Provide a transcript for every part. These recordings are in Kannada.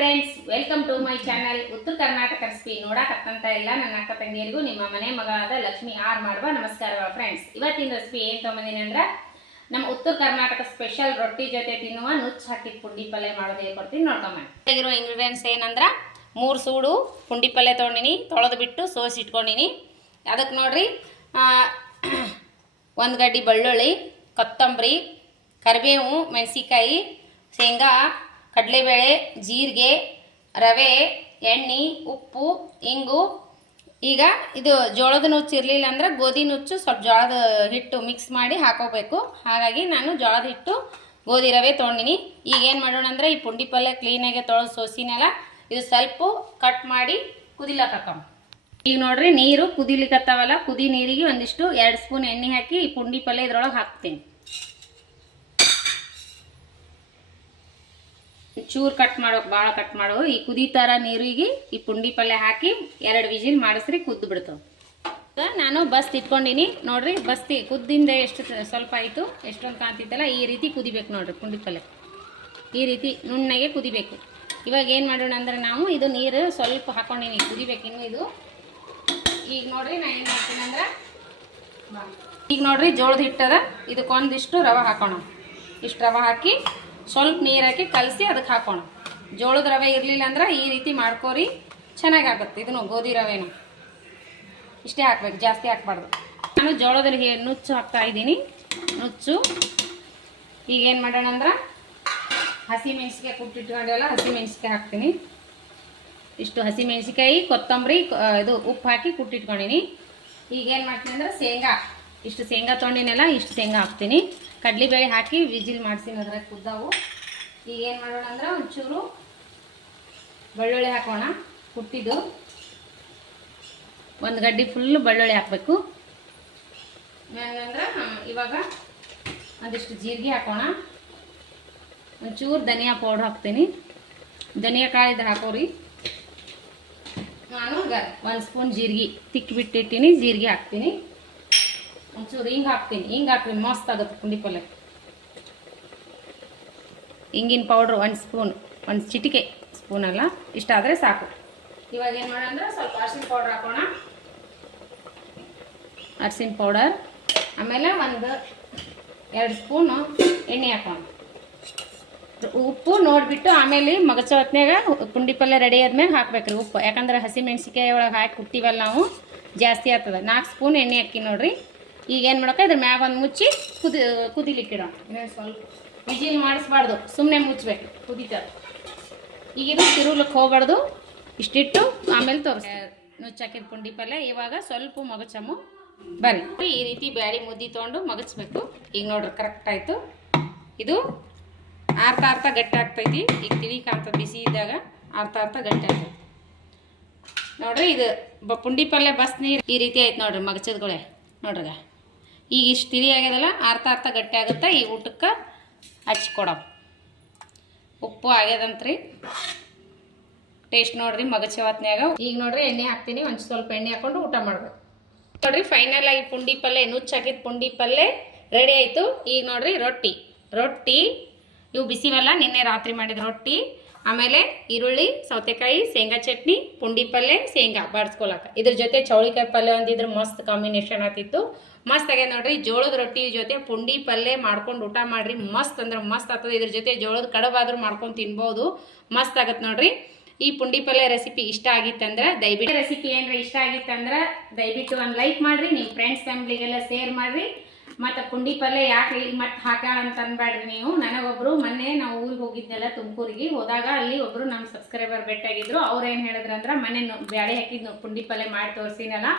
Friends, welcome to my channel Uttara Karnataka recipe. ನೋಡಕತ್ತಂತ ಎಲ್ಲ ನನ್ನ ಅಕ್ಕ ತಂಗಿಯರಿಗೂ ನಿಮ್ಮ ಮನೆ ಮಗಳಾದ ಲಕ್ಷ್ಮಿ ಆರ್ ಮಾಡುವ ನಮಸ್ಕಾರಗಳು ಫ್ರೆಂಡ್ಸ್. ಇವತ್ತಿನ ರೆಸಿಪಿ ಏನು ತೊಗೊಂಬಂದಿನಿ ಅಂದ್ರೆ ನಮ್ಮ ಉತ್ತರ ಕರ್ನಾಟಕ ಸ್ಪೆಷಲ್ ರೊಟ್ಟಿ ಜೊತೆ ತಿನ್ನುವ ನುಚ್ಚು ಹಾಕಿ ಪುಂಡಿ ಪಲ್ಯ ಮಾಡೋದು ಹೇಳ್ಕೊಡ್ತೀನಿ. ನೋಡ್ಕೊಂಬಂದು ಆಗಿರೋ ಇಂಗ್ರೀಡಿಯೆಂಟ್ಸ್ ಏನಂದ್ರೆ 3 ಸೂಡು ಪುಂಡಿ ಪಲ್ಯ ತೊಗೊಂಡಿನಿ, ತೊಳೆದು ಬಿಟ್ಟು ಸೋಸಿ ಇಟ್ಕೊಂಡಿನಿ. ಅದಕ್ಕೆ ನೋಡ್ರಿ 1 ಗಡ್ಡಿ ಬೆಳ್ಳುಳ್ಳಿ, ಕೊತ್ತಂಬರಿ, ಕರಿಬೇವು, ಮೆಣಸಿಕಾಯಿ, ಶೇಂಗಾ, ಕಡಲೆಬೇಳೆ, ಜೀರಿಗೆ, ರವೆ, ಎಣ್ಣೆ, ಉಪ್ಪು, ಇಂಗು. ಈಗ ಇದು ಜೋಳದ ನುಚ್ಚು ಇರಲಿಲ್ಲ ಅಂದ್ರೆ ಗೋಧಿ ನುಚ್ಚು ಸ್ವಲ್ಪ ಜೋಳದ ಹಿಟ್ಟು ಮಿಕ್ಸ್ ಮಾಡಿ ಹಾಕೋಬೇಕು. ಹಾಗಾಗಿ ನಾನು ಜೋಳದ ಹಿಟ್ಟು ಗೋಧಿ ರವೆ ತೊಗೊಂಡಿನಿ. ಈಗ ಏನು ಮಾಡೋಣ ಅಂದರೆ ಈ ಪುಂಡಿ ಪಲ್ಯ ಕ್ಲೀನಾಗಿ ತೊಳೆದು ಸೋಸಿನೆಲ್ಲ ಇದು ಸ್ವಲ್ಪ ಕಟ್ ಮಾಡಿ ಕುದಿಲಕ್ಕೆ ಹಾಕೋಣ. ಈಗ ನೋಡ್ರಿ ನೀರು ಕುದಿಲಿಕ್ಕತ್ತಾವಲ್ಲ, ಕುದಿ ನೀರಿಗೆ ಒಂದಿಷ್ಟು 2 ಸ್ಪೂನ್ ಎಣ್ಣೆ ಹಾಕಿ ಈ ಪುಂಡಿ ಪಲ್ಯ ಇದ್ರೊಳಗೆ ಹಾಕ್ತೀನಿ. ಚೂರು ಕಟ್ ಮಾಡೋಕೆ ಭಾಳ ಕಟ್ ಮಾಡೋ ಈ ಕುದಿ ಥರ ನೀರಿಗೆ ಈ ಪುಂಡಿ ಪಲ್ಯ ಹಾಕಿ 2 ವಿಜಿಲ್ ಮಾಡಿಸ್ರಿ ಕುದ್ದು ಬಿಡ್ತಾವೆ. ನಾನು ಬಸ್ತಿ ಇಟ್ಕೊಂಡಿನಿ ನೋಡ್ರಿ. ಬಸ್ತಿ ಕುದ್ದಿಂದ ಎಷ್ಟು ಸ್ವಲ್ಪ ಆಯಿತು, ಎಷ್ಟೊಂದು ಕಾಣ್ತಿತ್ತಲ್ಲ, ಈ ರೀತಿ ಕುದಿಬೇಕು ನೋಡ್ರಿ. ಪುಂಡಿ ಪಲ್ಯ ಈ ರೀತಿ ನುಣ್ಣಗೆ ಕುದಿಬೇಕು. ಇವಾಗ ಏನು ಮಾಡೋಣ ಅಂದ್ರೆ ನಾವು ಇದು ನೀರು ಸ್ವಲ್ಪ ಹಾಕೊಂಡಿನಿ, ಕುದಿಬೇಕು ಇನ್ನು ಇದು. ಈಗ ನೋಡ್ರಿ ನಾನು ಏನು ಮಾಡ್ತೀನಿ ಅಂದ್ರೆ ಈಗ ನೋಡ್ರಿ ಜೋಳದ ಹಿಟ್ಟದ, ಇದಕ್ಕೊಂದಿಷ್ಟು ರವೆ ಹಾಕೋಣ. ಇಷ್ಟು ರವೆ ಹಾಕಿ ಸ್ವಲ್ಪ ನೀರು ಹಾಕಿ ಕಲಸಿ ಅದಕ್ಕೆ ಹಾಕೋಣ. ಜೋಳದ ರವೆ ಇರಲಿಲ್ಲ ಅಂದ್ರೆ ಈ ರೀತಿ ಮಾಡ್ಕೋರಿ, ಚೆನ್ನಾಗಾಗುತ್ತೆ. ಇದನ್ನು ಗೋಧಿ ರವೆನ ಇಷ್ಟೇ ಹಾಕ್ಬೇಕು, ಜಾಸ್ತಿ ಹಾಕ್ಬಾರ್ದು. ನಾನು ಜೋಳದಲ್ಲಿ ನುಚ್ಚು ಹಾಕ್ತಾ ಇದ್ದೀನಿ. ನುಚ್ಚು ಈಗೇನು ಮಾಡೋಣ ಅಂದ್ರೆ ಹಸಿ ಮೆಣಸಿಕಾಯಿ ಕುಟ್ಟಿಟ್ಕೊಂಡೆಲ್ಲ ಹಸಿ ಮೆಣಸಿಕಾಯಿ ಹಾಕ್ತೀನಿ. ಇಷ್ಟು ಹಸಿ ಮೆಣಸಿಕಾಯಿ, ಕೊತ್ತಂಬರಿ, ಇದು ಉಪ್ಪು ಹಾಕಿ ಕುಟ್ಟಿಟ್ಕೊಂಡಿನಿ. ಈಗೇನು ಮಾಡ್ತೀನಿ ಅಂದ್ರೆ ಶೇಂಗಾ, ಇಷ್ಟು ಶೇಂಗಾ ತೊಗೊಂಡಿನೆಲ್ಲ ಇಷ್ಟು ಶೇಂಗಾ ಹಾಕ್ತೀನಿ. ಕಡಲೆಬೇಳೆ ಹಾಕಿ ವಿಜಿಲ್ ಮಾಡಿಸಿನ ಅದ್ರಾಗ ಕುದ್ದಾವು. ಈಗೇನು ಮಾಡೋಣ ಅಂದ್ರೆ ಒಂಚೂರು ಬೆಳ್ಳುಳ್ಳಿ ಹಾಕೋಣ. ಕುಟ್ಟಿದ್ದು 1 ಗಡ್ಡಿ ಫುಲ್ಲು ಬೆಳ್ಳುಳ್ಳಿ ಹಾಕಬೇಕು. ಹೆಂಗಂದ್ರೆ ಇವಾಗ ಒಂದಿಷ್ಟು ಜೀರಿಗೆ ಹಾಕೋಣ. ಒಂಚೂರು ಧನಿಯಾ ಪೌಡ್ರ್ ಹಾಕ್ತೀನಿ. ಧನಿಯಾ ಕಾಳು ಇದ್ರೆ ಹಾಕೋರಿ. ನಾನು 1 ಸ್ಪೂನ್ ಜೀರಿಗೆ ತಿಕ್ಕಿಬಿಟ್ಟಿರ್ತೀನಿ, ಜೀರಿಗೆ ಹಾಕ್ತೀನಿ. ಒಂಚೂರು ಹಿಂಗೆ ಹಾಕ್ತೀನಿ. ಹಿಂಗೆ ಹಾಕ್ರಿ, ಮಸ್ತ್ ಆಗುತ್ತೆ ಪುಂಡಿ ಪಲ್ಯ. ಹಿಂಗಿನ ಪೌಡ್ರು 1 ಸ್ಪೂನ್, 1 ಚಿಟಿಕೆ ಸ್ಪೂನಲ್ಲ, ಇಷ್ಟ ಆದರೆ ಸಾಕು. ಇವಾಗ ಏನು ಮಾಡೋಣ ಅಂದ್ರೆ ಸ್ವಲ್ಪ ಅರಿಶಿನ ಪೌಡ್ರ್ ಹಾಕೋಣ. ಅರಿಶಿನ ಪೌಡರ್, ಆಮೇಲೆ 2 ಸ್ಪೂನು ಎಣ್ಣೆ ಹಾಕೋಣ. ಉಪ್ಪು ನೋಡಿಬಿಟ್ಟು ಆಮೇಲೆ ಮಗಚ ಹೊತ್ನಾಗ ಪುಂಡಿ ಪಲ್ಯ ರೆಡಿ ಆದ್ಮೇಲೆ ಹಾಕ್ಬೇಕ್ರಿ ಉಪ್ಪು. ಯಾಕಂದ್ರೆ ಹಸಿ ಮೆಣಸಿಕಾಯಿ ಒಳಗೆ ಹಾಕಿ ಕುಟ್ತೀವಲ್ಲ ನಾವು, ಜಾಸ್ತಿ ಆಗ್ತದೆ. 4 ಸ್ಪೂನ್ ಎಣ್ಣೆ ಹಾಕಿ ನೋಡ್ರಿ. ಈಗ ಏನು ಮಾಡೋಕೆ ಇದ್ರ ಮ್ಯಾಗ ಒಂದು ಮುಚ್ಚಿ ಕುದಿಲಿಕ್ಕಿಡೋಣ. ಇನ್ನೊಂದು ಸ್ವಲ್ಪ ವಿಜಿಲ್ ಮಾಡಿಸ್ಬಾರ್ದು, ಸುಮ್ಮನೆ ಮುಚ್ಚಬೇಕು, ಕುದೀತದೆ. ಈಗ ಇದು ತಿರುಗ್ಲಿಕ್ಕೆ ಹೋಗ್ಬಾರ್ದು. ಇಷ್ಟಿಟ್ಟು ಆಮೇಲೆ ತೋರಿಸಿ ನುಚ್ಚಾಕಿದ ಪುಂಡಿ ಪಲ್ಯ. ಇವಾಗ ಸ್ವಲ್ಪ ಮಗಚಮ್ಮು ಬರ್ರಿ. ಈ ರೀತಿ ಬ್ಯಾಡಿ ಮುದ್ದೆ ತೊಗೊಂಡು ಮಗಚ್ಬೇಕು. ಈಗ ನೋಡ್ರಿ ಕರೆಕ್ಟ್ ಆಯಿತು. ಇದು ಆರ್ತಾ ಗಟ್ಟಿ ಆಗ್ತೈತಿ. ಈಗ ತಿಳಿ ಕಾಣ್ತದೆ, ಬಿಸಿ ಇದ್ದಾಗ ಆರ್ತಾ ಗಟ್ಟಿ ಆಗ್ತೈತಿ ನೋಡ್ರಿ. ಇದು ಪುಂಡಿ ಪಲ್ಯ ಬಸ್ ನೀರು ಈ ರೀತಿ ಆಯ್ತು ನೋಡ್ರಿ ಮಗಚದ್ಗಳೇ. ನೋಡ್ರಿ ಈಗ ಇಷ್ಟು ತಿಳಿ ಆಗ್ಯದಲ್ಲ, ಆರ್ತಾ ಗಟ್ಟಿ ಆಗುತ್ತೆ. ಈ ಊಟಕ್ಕೆ ಹಚ್ಕೊಡೋ ಉಪ್ಪು ಆಗ್ಯದಂತ್ರಿ. ಟೇಸ್ಟ್ ನೋಡ್ರಿ ಮಗಚ ಹೊತ್ನ್ಯಾಗ. ಈಗ ನೋಡ್ರಿ ಎಣ್ಣೆ ಹಾಕ್ತೀನಿ. ಒಂದು ಸ್ವಲ್ಪ ಎಣ್ಣೆ ಹಾಕೊಂಡು ಊಟ ಮಾಡ್ಬೇಕು ನೋಡ್ರಿ. ಫೈನಲ್ ಆಗಿ ಪುಂಡಿ ಪಲ್ಯ, ನುಚ್ಚು ಹಾಕಿದ ಪುಂಡಿ ಪಲ್ಯ ರೆಡಿ ಆಯಿತು. ಈಗ ನೋಡ್ರಿ ರೊಟ್ಟಿ ಇವು ಬಿಸಿವಲ್ಲ, ನಿನ್ನೆ ರಾತ್ರಿ ಮಾಡಿದ ರೊಟ್ಟಿ, ಆಮೇಲೆ ಈರುಳ್ಳಿ, ಸೌತೆಕಾಯಿ, ಶೇಂಗಾ ಚಟ್ನಿ, ಪುಂಡಿ ಪಲ್ಯ, ಶೇಂಗಾ ಬಾಡ್ಸ್ಕೊಳಕ. ಇದ್ರ ಜೊತೆ ಚೌಳಿಕಾಯಿ ಪಲ್ಯ ಒಂದಿದ್ರೆ ಮಸ್ತ್ ಕಾಂಬಿನೇಷನ್ ಆಗ್ತಿತ್ತು. ಮಸ್ತ್ ಆಗ್ಯದ ನೋಡ್ರಿ. ಜೋಳದ ರೊಟ್ಟಿ ಜೊತೆ ಪುಂಡಿ ಪಲ್ಯ ಮಾಡ್ಕೊಂಡು ಊಟ ಮಾಡ್ರಿ, ಮಸ್ತ್ ಅಂದ್ರೆ ಮಸ್ತ್ ಆಗ್ತದೆ. ಇದ್ರ ಜೊತೆ ಜೋಳದ ಕಡಬಾದ್ರೂ ಮಾಡ್ಕೊಂಡು ತಿನ್ಬೋದು, ಮಸ್ತ್ ಆಗತ್ತೆ ನೋಡ್ರಿ. ಈ ಪುಂಡಿ ಪಲ್ಯ ರೆಸಿಪಿ ಇಷ್ಟ ಆಗಿತ್ತಂದ್ರೆ ದಯವಿಟ್ಟು ರೆಸಿಪಿ ಏನಾರ ಇಷ್ಟ ಆಗಿತ್ತಂದ್ರೆ ದಯವಿಟ್ಟು ಒಂದು ಲೈಕ್ ಮಾಡಿರಿ. ನಿಮ್ಮ ಫ್ರೆಂಡ್ಸ್ ಫ್ಯಾಮಿಲಿಗೆಲ್ಲ ಶೇರ್ ಮಾಡಿರಿ. ಮತ್ತು ಪುಂಡಿ ಪಲ್ಯ ಯಾಕೆ ಮತ್ತೆ ಹಾಕ್ಯಾಳ ಅಂತ ಅನ್ಬೇಡ್ರಿ ನೀವು. ನನಗೊಬ್ರು ಮೊನ್ನೆ ನಾವು ಊರಿಗೆ ಹೋಗಿದ್ನೆಲ್ಲ, ತುಮಕೂರಿಗೆ ಹೋದಾಗ ಅಲ್ಲಿ ಒಬ್ಬರು ನಮ್ಮ ಸಬ್ಸ್ಕ್ರೈಬರ್ ಭೇಟಿಯಾಗಿದ್ರು. ಅವ್ರು ಏನು ಹೇಳಿದ್ರು ಅಂದ್ರೆ ಮೊನ್ನೆ ಬ್ಯಾಳೆ ಹಾಕಿದ್ದು ಪುಂಡಿ ಪಲ್ಯ ಮಾಡಿ ತೋರಿಸಿನಲ್ಲ,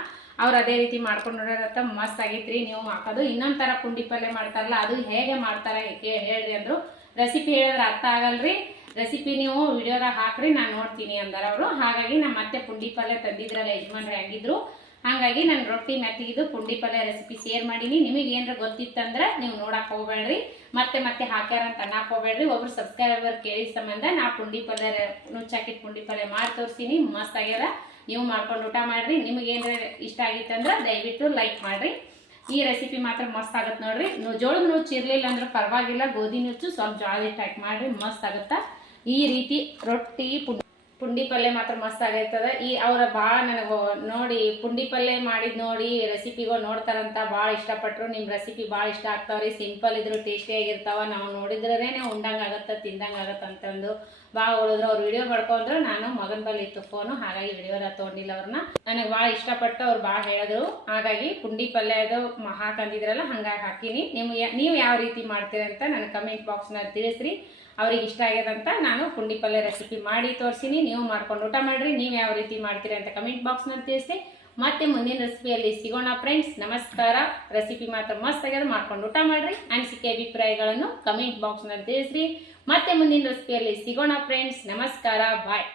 ಅವ್ರು ಅದೇ ರೀತಿ ಮಾಡ್ಕೊಂಡು ನೋಡೋರತ್ತ ಮಸ್ತ್ ಆಗೈತ್ರಿ ನೀವು ಹಾಕೋದು. ಇನ್ನೊಂದು ಥರ ಪುಂಡಿ ಪಲ್ಯ ಮಾಡ್ತಾರಲ್ಲ, ಅದು ಹೇಗೆ ಮಾಡ್ತಾರೆ ಹೇಳ್ರಿ ಅಂದರು. ರೆಸಿಪಿ ಹೇಳಿದ್ರೆ ಅರ್ಥ ಆಗಲ್ರಿ, ರೆಸಿಪಿ ನೀವು ವಿಡಿಯೋದಾಗ ಹಾಕ್ರಿ, ನಾನು ನೋಡ್ತೀನಿ ಅಂದಾರ ಅವರು. ಹಾಗಾಗಿ ನಮ್ಮ ಮತ್ತೆ ಪುಂಡಿ ಪಲ್ಯ ತಂದಿದ್ರಲ್ಲ ಯಜಮಾನ್ರಿ ಹಂಗಿದ್ರು. ಹಾಗಾಗಿ ನಾನು ರೊಟ್ಟಿ ಮೆತ್ತಿಗಿದ್ದು ಪುಂಡಿ ಪಲ್ಯ ರೆಸಿಪಿ ಶೇರ್ ಮಾಡೀನಿ. ನಿಮಗೆ ಏನಾರ ಗೊತ್ತಿತ್ತಂದ್ರೆ ನೀವು ನೋಡಕ್ಕೆ ಹೋಗ್ಬೇಡ್ರಿ, ಮತ್ತೆ ಹಾಕ್ಯಾರ ಅಂತ ಅನ್ನಕ್ಕೆ ಹೋಗ್ಬೇಡ್ರಿ. ಒಬ್ರು ಸಬ್ಸ್ಕ್ರೈಬರ್ ಕೇಳಿದ ಸಂಬಂಧ ನಾ ಪುಂಡಿ ಪಲ್ಯ ನುಚ್ಚಾಕಿದ ಪುಂಡಿ ಪಲ್ಯ ಮಾಡಿ ತೋರಿಸ್ತೀನಿ, ಮಸ್ತ್ ಆಗ್ಯಾರ. ನೀವು ಮಾಡ್ಕೊಂಡು ಊಟ ಮಾಡಿರಿ. ನಿಮಗೆ ಏನಾರ ಇಷ್ಟ ಆಗಿತ್ತಂದ್ರೆ ದಯವಿಟ್ಟು ಲೈಕ್ ಮಾಡಿರಿ. ಈ ರೆಸಿಪಿ ಮಾತ್ರ ಮಸ್ತ್ ಆಗುತ್ತೆ ನೋಡ್ರಿ. ಜೋಳದ ನುಚ್ಚು ಇರಲಿಲ್ಲ ಅಂದ್ರೆ ಪರವಾಗಿಲ್ಲ, ಗೋಧಿ ನುಚ್ಚು ಸ್ವಲ್ಪ ಜೋಳದ ಹಿಟ್ಟು ಹಾಕಿ ಮಾಡಿರಿ, ಮಸ್ತ್ ಆಗುತ್ತೆ. ಈ ರೀತಿ ರೊಟ್ಟಿ ಪುಂಡಿ ಪಲ್ಯ ಮಾತ್ರ ಮಸ್ತ್ ಆಗೈತದ. ಅವ್ರ ಭಾಳ ನನಗೆ ನೋಡಿ ಪುಂಡಿ ಪಲ್ಯ ಮಾಡಿದ್ ನೋಡಿ ರೆಸಿಪಿಗಳು ನೋಡ್ತಾರಂತ ಭಾಳ ಇಷ್ಟಪಟ್ಟರು. ನಿಮ್ಮ ರೆಸಿಪಿ ಭಾಳ ಇಷ್ಟ ಆಗ್ತಾವ್ರಿ. ಸಿಂಪಲ್ ಇದ್ರು ಟೇಸ್ಟಿಯಾಗಿರ್ತಾವ. ನಾವು ನೋಡಿದ್ರೇ ಉಂಡಂಗೆ ಆಗತ್ತೆ, ತಿಂದಂಗೆ ಆಗತ್ತೆ ಅಂತಂದು ಭಾಳ ಹೇಳಿದ್ರು. ಅವ್ರು ವಿಡಿಯೋ ಮಾಡ್ಕೊಂಡ್ರು. ನಾನು ಮಗನ ಬಲ್ಲಿ ಇತ್ತು ಫೋನು, ಹಾಗಾಗಿ ವಿಡಿಯೋನ ತೊಗೊಂಡಿಲ್ಲ ಅವ್ರನ್ನ. ನನಗೆ ಭಾಳ ಇಷ್ಟಪಟ್ಟು ಅವ್ರು ಭಾಳ ಹೇಳಿದ್ರು. ಹಾಗಾಗಿ ಪುಂಡಿ ಪಲ್ಯ ಅದು ಹಾಕಂದಿದ್ರಲ್ಲ, ಹಂಗಾಗಿ ಹಾಕಿನಿ. ನೀವು ಯಾವ ರೀತಿ ಮಾಡ್ತೀರಿ ಅಂತ ನನಗೆ ಕಮೆಂಟ್ ಬಾಕ್ಸ್ನಲ್ಲಿ ತಿಳಿಸ್ರಿ. ಅವ್ರಿಗೆ ಇಷ್ಟ ಆಗ್ಯದಂತ ನಾನು ಪುಂಡಿ ಪಲ್ಯ ರೆಸಿಪಿ ಮಾಡಿ ತೋರಿಸಿನಿ. ನೀವು ಮಾಡ್ಕೊಂಡು ಊಟ ಮಾಡ್ರಿ. ನೀವು ಯಾವ ರೀತಿ ಮಾಡ್ತೀರಿ ಅಂತ ಕಮೆಂಟ್ ಬಾಕ್ಸ್ನಲ್ಲಿ ತಿಳಿಸಿ. ಮತ್ತೆ ಮುಂದಿನ ರೆಸಿಪಿಯಲ್ಲಿ ಸಿಗೋಣ ಫ್ರೆಂಡ್ಸ್. ನಮಸ್ಕಾರ. ರೆಸಿಪಿ ಮಾತ್ರ ಮಸ್ತ್ ಆಗ್ಯದ, ಮಾಡ್ಕೊಂಡು ಊಟ ಮಾಡ್ರಿ. ಅನಿಸಿಕೆ ಅಭಿಪ್ರಾಯಗಳನ್ನು ಕಮೆಂಟ್ ಬಾಕ್ಸ್ನಲ್ಲಿ ತಿಳಿಸ್ರಿ. ಮತ್ತೆ ಮುಂದಿನ ರೆಸಿಪಿಯಲ್ಲಿ ಸಿಗೋಣ ಫ್ರೆಂಡ್ಸ್. ನಮಸ್ಕಾರ, ಬಾಯ್.